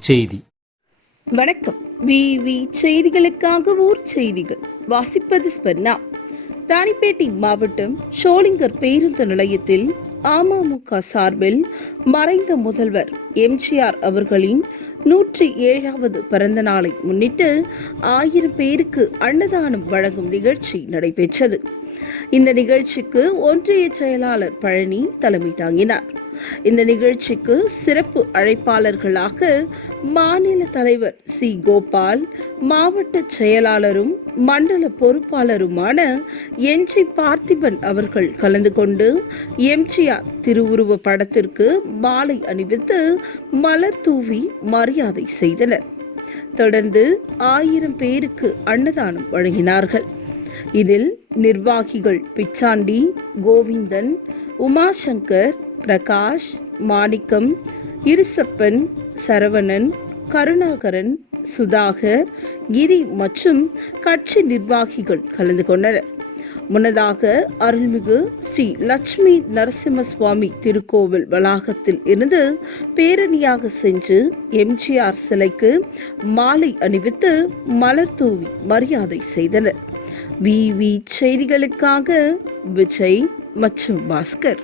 செய்தி. வணக்கம். விவி செய்திகளுக்காக ஊர் செய்திகள். வாசிப்பது ஸ்பர்ணா ராணிப்பேட்டை மாவட்டம் ஷோலிங்கர் பேருந்து நிலையத்தில் அமமுக சார்பில் மறைந்த முதல்வர் எம்ஜிஆர் அவர்களின் நூற்றி ஏழாவது பிறந்த நாளை முன்னிட்டு ஆயிரம் பேருக்கு அன்னதானம் வழங்கும் நிகழ்ச்சி நடைபெற்றது. இந்த நிகழ்ச்சிக்கு ஒன்றிய செயலாளர் பழனி தலைமை தாங்கினார். இந்த நிகழ்ச்சிக்கு சிறப்பு அழைப்பாளர்களாக மாநில தலைவர் சி. கோபால் மாவட்ட செயலாளரும் மண்டல பொறுப்பாளருமான என் ஜி பார்த்திபன் அவர்கள் கலந்து கொண்டு எம்ஜிஆர் திருவுருவ படத்திற்கு மாலை அணிவித்து மலர் தூவி மரியாதை செய்தனர். தொடர்ந்து ஆயிரம் பேருக்கு அன்னதானம் வழங்கினார்கள். இதில் நிர்வாகிகள் பிச்சாண்டி கோவிந்தன் உமாசங்கர் பிரகாஷ் மாணிக்கம் இருசப்பன் சரவணன் கருணாகரன் சுதாகர் கிரி மற்றும் கட்சி நிர்வாகிகள் கலந்து கொண்டனர். முன்னதாக அருள்மிகு ஸ்ரீ லட்சுமி நரசிம்ம சுவாமி திருக்கோவில் வளாகத்தில் இருந்து பேரணியாக சென்று எம்ஜிஆர் சிலைக்கு மாலை அணிவித்து மலர் தூவி மரியாதை செய்தனர். விவி செய்திகளுக்காக விஜய் மற்றும் பாஸ்கர்.